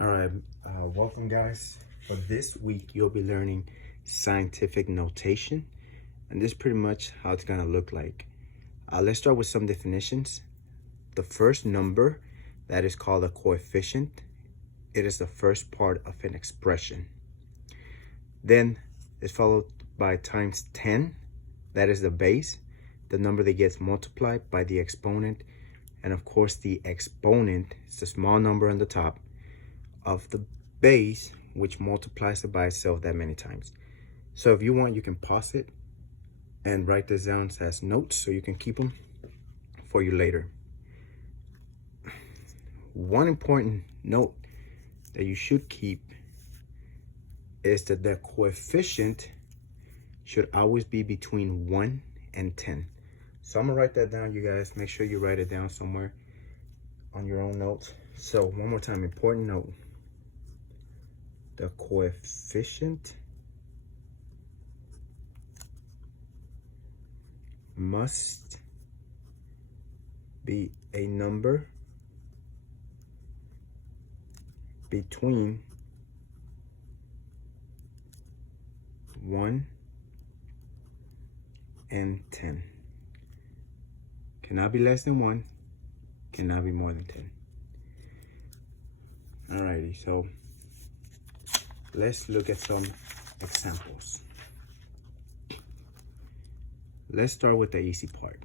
All right, welcome guys. For this week, you'll be learning scientific notation, and this is pretty much how it's gonna look like. Let's start with some definitions. The first number, that is called a coefficient. It is the first part of an expression. Then it's followed by times 10, that is the base, the number that gets multiplied by the exponent. And of course, the exponent is the small number on the top of the base, which multiplies it by itself that many times. So if you want, you can pause it and write this down as notes so you can keep them for you later. One important note that you should keep is that the coefficient should always be between 1 and 10. So I'm gonna write that down, you guys. Make sure you write it down somewhere on your own notes. So one more time, important note. The coefficient must be a number between 1 and 10. Cannot be less than 1, cannot be more than 10. Alrighty, so let's look at some examples. Let's start with the easy part.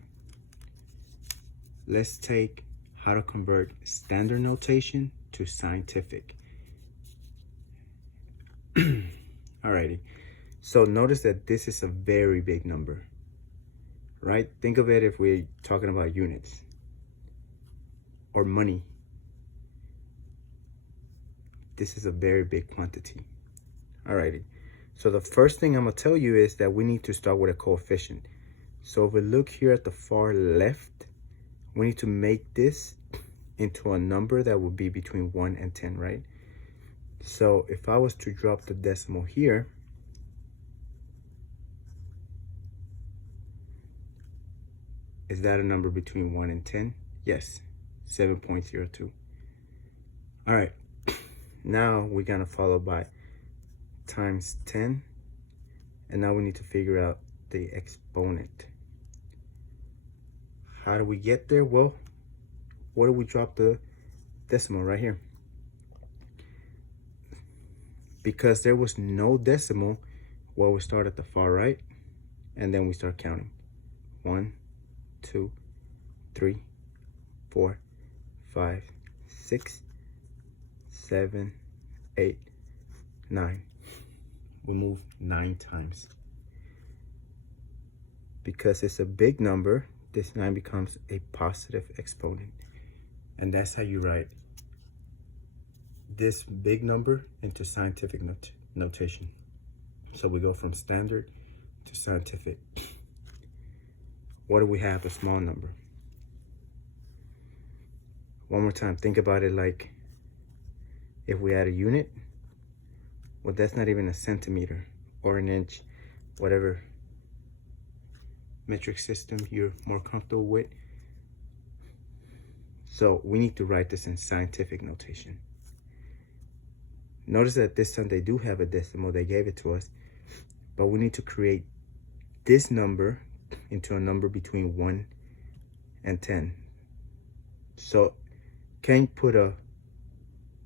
Let's take how to convert standard notation to scientific. Alrighty, so notice that this is a very big number, right? Think of it if we're talking about units or money. This is a very big quantity. Alrighty, so the first thing I'm gonna tell you is that we need to start with a coefficient. So if we look here at the far left, we need to make this into a number that would be between 1 and 10, right? So if I was to drop the decimal here, is that a number between 1 and 10? Yes, 7.02. All right, now we're gonna follow by times 10, and now we need to figure out the exponent. How do we get there? Well, where do we drop the decimal? Right here. Because there was no decimal, well, we start at the far right and then we start counting. 1, 2, 3, 4, 5, 6, 7, 8, 9. We move 9 times. Because it's a big number, this 9 becomes a positive exponent. And that's how you write this big number into scientific notation. So we go from standard to scientific. What do we have? A small number. One more time, think about it like if we had a unit. Well, that's not even a centimeter or an inch, whatever metric system you're more comfortable with. So we need to write this in scientific notation. Notice that this time they do have a decimal, they gave it to us, but we need to create this number into a number between 1 and 10. So can't put a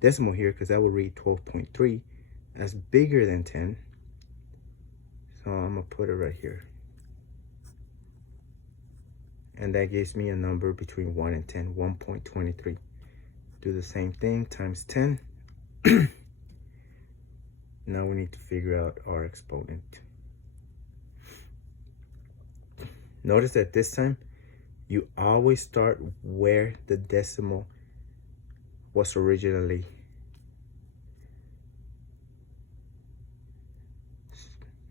decimal here because that will read 12.3. That's bigger than 10. So I'm gonna put it right here. And that gives me a number between 1 and 10, 1.23. Do the same thing, times 10. Now we need to figure out our exponent. Notice that this time, you always start where the decimal was originally.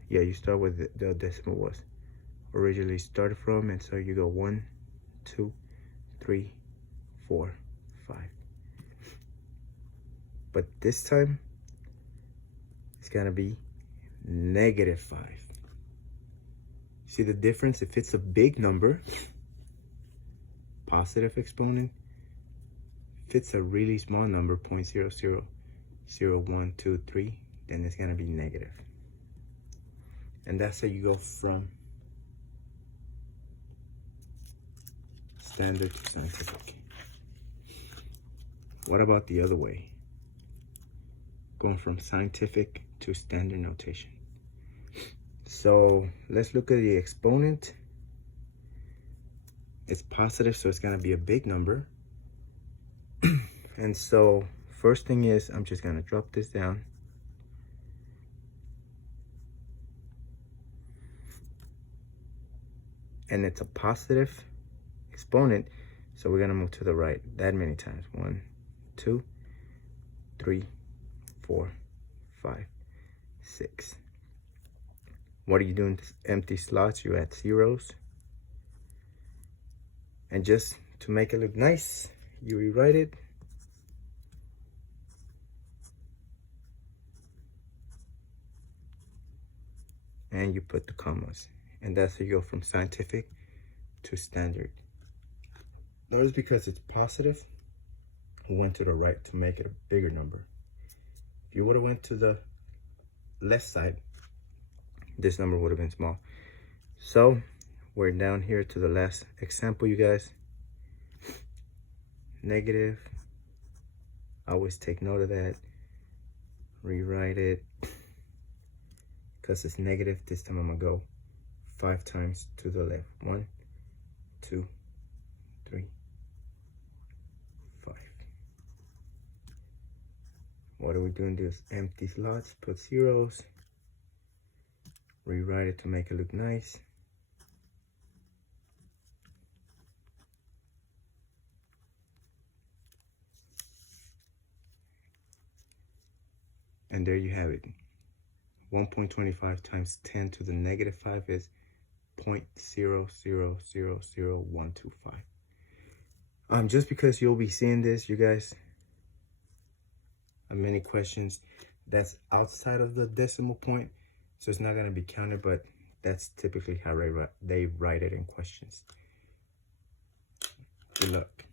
Yeah, you start where the decimal was originally started from, and so you go 1, 2, 3, 4, 5. But this time, it's gonna be -5. See the difference? If it's a big number, positive exponent. If it's a really small number, 0.00, 0, 1, 2, 3, then it's gonna be negative. And that's how you go from standard to scientific. What about the other way? Going from scientific to standard notation. So let's look at the exponent. It's positive, so it's gonna be a big number. And so first thing is, I'm just gonna drop this down. And it's a positive exponent, so we're gonna move to the right that many times. 1, 2, 3, 4, 5, 6. What are you doing to empty slots? You add zeros. And just to make it look nice, you rewrite it. And you put the commas. And that's how you go from scientific to standard. Notice because it's positive, we went to the right to make it a bigger number. If you would have went to the left side, this number would have been small. So we're down here to the last example, you guys. Negative. Always take note of that. Rewrite it. Because it's negative, this time I'm gonna go 5 times to the left. 1, 2, 3, 5. What are we doing? This empty slots, put zeros. Rewrite it to make it look nice. And there you have it. 1.25 times 10 to the negative 5 is 0.0000125. Just because you'll be seeing this, you guys have many questions that's outside of the decimal point, so it's not going to be counted, but that's typically how they write it in questions. Good luck.